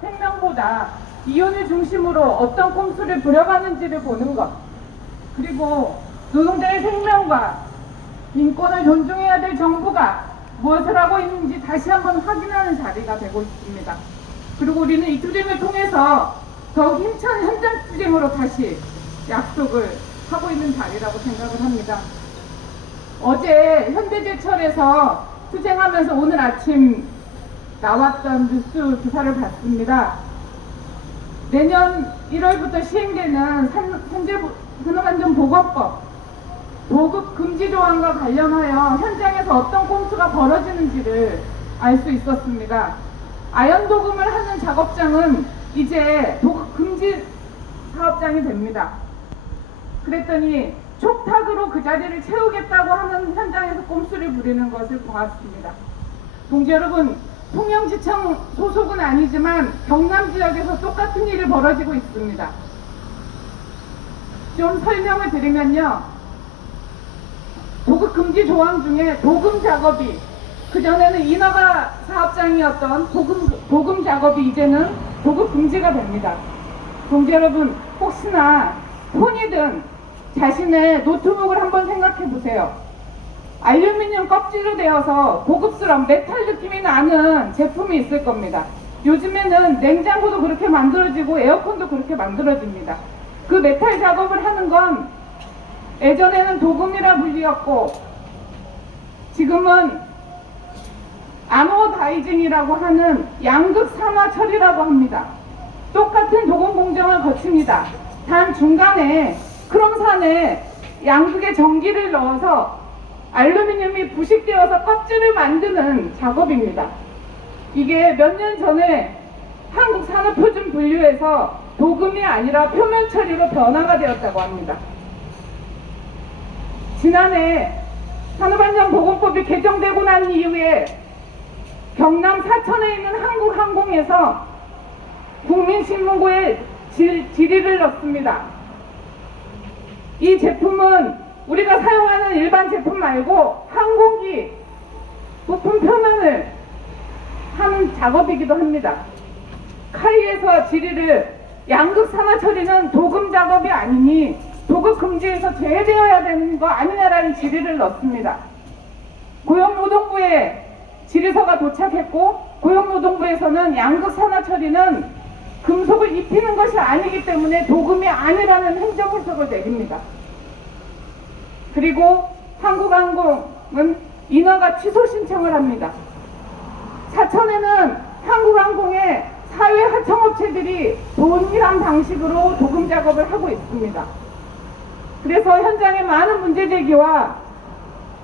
생명보다 이윤을 중심으로 어떤 꼼수를 부려가는지를 보는 것, 그리고 노동자의 생명과 인권을 존중해야 될 정부가 무엇을 하고 있는지 다시 한번 확인하는 자리가 되고 있습니다. 그리고 우리는 이 투쟁을 통해서 더욱 힘찬 현장 투쟁으로 다시 약속을 하고 있는 자리라고 생각을 합니다. 어제 현대제철에서 투쟁하면서 오늘 아침 나왔던 뉴스 기사를 봤습니다. 내년 1월부터 시행되는 산업안전보건법 보급 금지 조항과 관련하여 현장에서 어떤 꼼수가 벌어지는지를 알 수 있었습니다. 아연 도금을 하는 작업장은 이제 보급 금지 사업장이 됩니다. 그랬더니 촉탁으로 그 자리를 채우겠다고 하는 현장에서 꼼수를 부리는 것을 보았습니다. 동지 여러분, 통영지청 소속은 아니지만 경남 지역에서 똑같은 일이 벌어지고 있습니다. 좀 설명을 드리면요, 보급 금지 조항 중에 도금 작업이, 그전에는 인허가 사업장이었던 도금 작업이 이제는 보급 금지가 됩니다. 동지 여러분, 혹시나 폰이든 자신의 노트북을 한번 생각해 보세요. 알루미늄 껍질로 되어서 고급스러운 메탈 느낌이 나는 제품이 있을 겁니다. 요즘에는 냉장고도 그렇게 만들어지고 에어컨도 그렇게 만들어집니다. 그 메탈 작업을 하는 건 예전에는 도금이라 불리었고 지금은 아노다이징이라고 하는 양극 산화 처리라고 합니다. 똑같은 도금 공정을 거칩니다. 단 중간에 크롬산에 양극의 전기를 넣어서 알루미늄이 부식되어서 껍질을 만드는 작업입니다. 이게 몇 년 전에 한국산업표준분류에서 도금이 아니라 표면 처리로 변화가 되었다고 합니다. 지난해 산업안전보건법이 개정되고 난 이후에 경남 사천에 있는 한국항공에서 국민신문고에 질의를 넣습니다. 이 제품은 우리가 사용하는 일반 제품 말고 항공기 부품 표면을 하는 작업이기도 합니다. 카이에서 질의를 양극 산화 처리는 도금 작업이 아니니 도급 금지에서 제외되어야 되는 거 아니냐라는 질의를 넣습니다. 고용노동부에 질의서가 도착했고 고용노동부에서는 양극 산화 처리는 금속을 입히는 것이 아니기 때문에 도금이 아니라는 행정구속을 내립니다. 그리고 한국항공은 인허가 취소 신청을 합니다. 사천에는 한국항공의 사회 하청업체들이 동일한 방식으로 도금 작업을 하고 있습니다. 그래서 현장에 많은 문제 제기와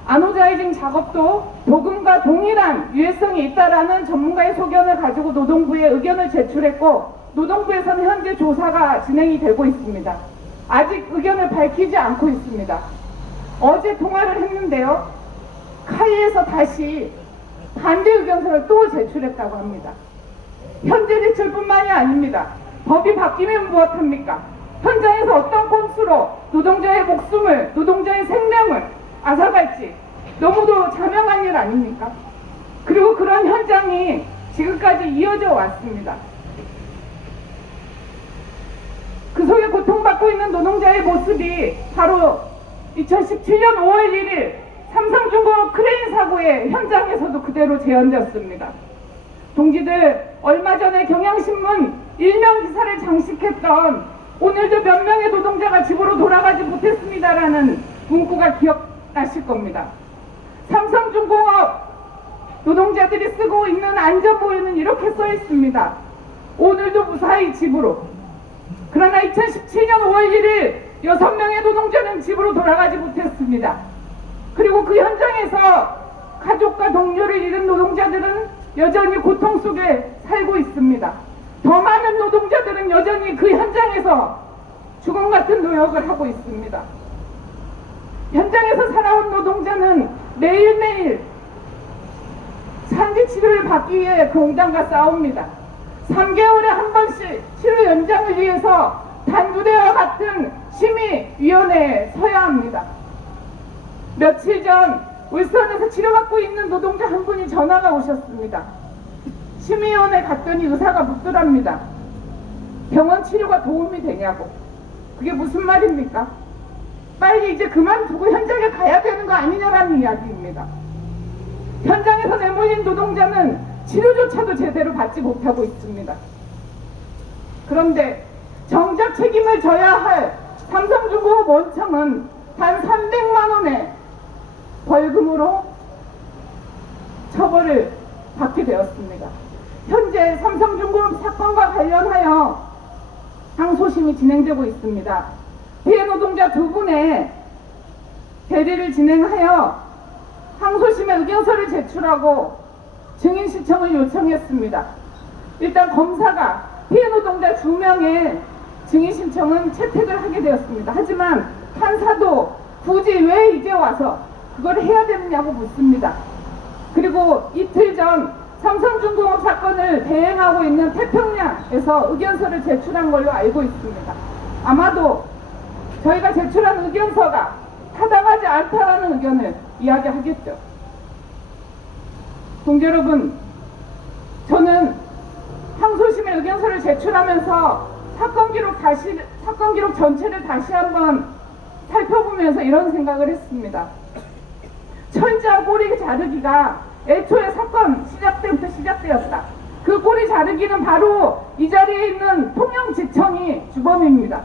아노다이징 작업도 도금과 동일한 유해성이 있다라는 전문가의 소견을 가지고 노동부에 의견을 제출했고 노동부에서는 현재 조사가 진행이 되고 있습니다. 아직 의견을 밝히지 않고 있습니다. 어제 통화를 했는데요, 카이에서 다시 반대 의견서를 또 제출했다고 합니다. 현재 제출뿐만이 아닙니다. 법이 바뀌면 무엇합니까? 현장에서 어떤 꼼수로 노동자의 목숨을, 노동자의 생명을 앗아갈지 너무도 자명한 일 아닙니까? 그리고 그런 현장이 지금까지 이어져 왔습니다. 그 속에 고통받고 있는 노동자의 모습이 바로 2017년 5월 1일 삼성중공업 크레인 사고의 현장에서도 그대로 재현되었습니다. 동지들, 얼마 전에 경향신문 일면 기사를 장식했던 오늘도 몇 명의 노동자가 집으로 돌아가지 못했습니다라는 문구가 기억나실 겁니다. 삼성중공업 노동자들이 쓰고 있는 안전보에는 이렇게 써 있습니다. 오늘도 무사히 집으로. 그러나 2017년 5월 1일 6명의 노동자는 집으로 돌아가지 못했습니다. 그리고 그 현장에서 가족과 동료를 잃은 노동자들은 여전히 고통 속에 살고 있습니다. 더 많은 노동자들은 여전히 그 현장에서 죽음 같은 노역을 하고 있습니다. 현장에서 살아온 노동자는 매일매일 상기 치료를 받기 위해 공장과 싸웁니다. 3개월에 한 번씩 치료 연장을 위해서 단두대와 같은 심의위원회에 서야 합니다. 며칠 전 울산에서 치료받고 있는 노동자 한 분이 전화가 오셨습니다. 심의위원회 갔더니 의사가 묻더랍니다. 병원 치료가 도움이 되냐고. 그게 무슨 말입니까? 빨리 이제 그만두고 현장에 가야 되는 거 아니냐라는 이야기입니다. 현장에서 내몰린 노동자는 치료조차도 제대로 받지 못하고 있습니다. 그런데 정작 책임을 져야 할 삼성중공업 원청은 단 300만 원의 벌금으로 처벌을 받게 되었습니다. 현재 삼성중공업 사건과 관련하여 항소심이 진행되고 있습니다. 피해 노동자 2분의 대리를 진행하여 항소심에 의견서를 제출하고 증인 신청을 요청했습니다. 일단 검사가 피해 노동자 2명의 증인 신청은 채택을 하게 되었습니다. 하지만 판사도 굳이 왜 이제 와서 그걸 해야 되느냐고 묻습니다. 그리고 이틀 전 삼성중공업 사건을 대행하고 있는 태평양에서 의견서를 제출한 걸로 알고 있습니다. 아마도 저희가 제출한 의견서가 타당하지 않다는 의견을 이야기하겠죠. 동지 여러분, 저는 항소심에 의견서를 제출하면서 사건 기록 전체를 다시 한번 살펴보면서 이런 생각을 했습니다. 철저한 꼬리 자르기가 애초에 사건 시작 때부터 시작되었다. 그 꼬리 자르기는 바로 이 자리에 있는 통영지청이 주범입니다.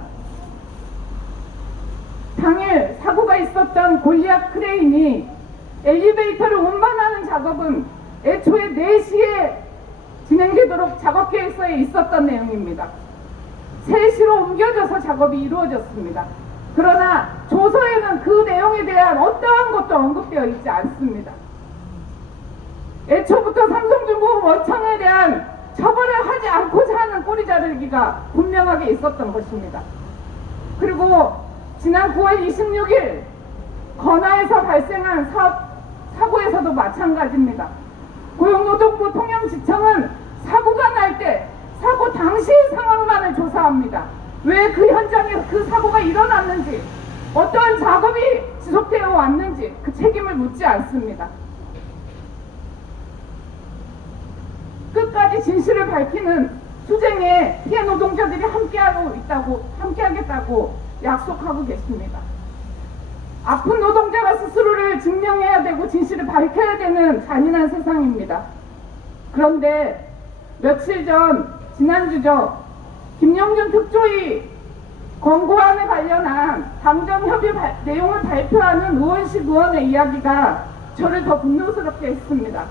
당일 사고가 있었던 골리앗 크레인이 엘리베이터를 운반하는 작업은 애초에 4시에 진행되도록 작업 계획서에 있었던 내용입니다. 3시로 옮겨져서 작업이 이루어졌습니다. 그러나 조서에는 그 내용에 대한 어떠한 것도 언급되어 있지 않습니다. 애초부터 삼성중공업 원청에 대한 처벌을 하지 않고자 하는 꼬리 자르기가 분명하게 있었던 것입니다. 그리고 지난 9월 26일 건화에서 발생한 사고에서도 마찬가지입니다. 고용노동부 통영지청은 사고가 날 때 사고 당시의 상황만을 조사합니다. 왜 그 현장에 그 사고가 일어났는지, 어떠한 작업이 지속되어 왔는지 그 책임을 묻지 않습니다. 끝까지 진실을 밝히는 투쟁에 피해 노동자들이 함께하겠다고 약속하고 계십니다. 아픈 노동자가 스스로를 증명해야 되고 진실을 밝혀야 되는 잔인한 세상입니다. 그런데 며칠 전, 지난주죠, 김영준 특조위 권고안에 관련한 당정협의 내용을 발표하는 의원식 의원의 이야기가 저를 더 분노스럽게 했습니다.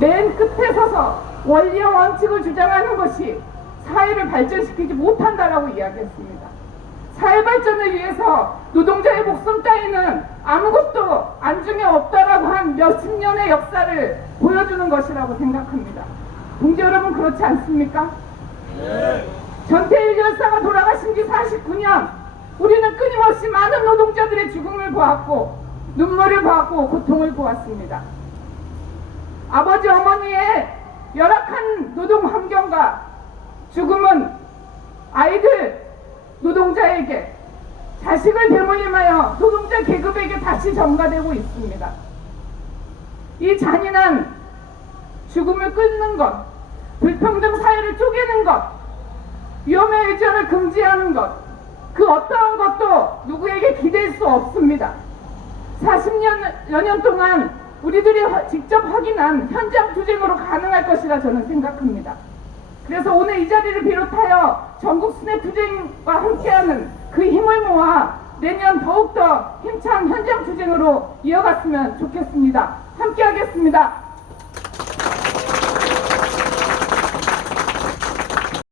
맨 끝에 서서 원리와 원칙을 주장하는 것이 사회를 발전시키지 못한다라고 이야기했습니다. 사회 발전을 위해서 노동자의 목숨 따위는 아무것도 안중에 없다라고 한 몇십 년의 역사를 보여주는 것이라고 생각합니다. 동지 여러분, 그렇지 않습니까? 네. 전태일 열사가 돌아가신 지 49년, 우리는 끊임없이 많은 노동자들의 죽음을 보았고 눈물을 보았고 고통을 보았습니다. 아버지 어머니의 열악한 노동 환경과 죽음은 아이들, 노동자에게, 자식을 대모임하여 노동자 계급에게 다시 전가되고 있습니다. 이 잔인한 죽음을 끊는 것, 불평등 사회를 쪼개는 것, 위험의 의존을 금지하는 것, 그 어떠한 것도 누구에게 기댈 수 없습니다. 40여 년 동안 우리들이 직접 확인한 현장 투쟁으로 가능할 것이라 저는 생각합니다. 그래서 오늘 이 자리를 비롯하여 전국 순회 투쟁과 함께하는 그 힘을 모아 내년 더욱더 힘찬 현장 투쟁으로 이어갔으면 좋겠습니다. 함께하겠습니다.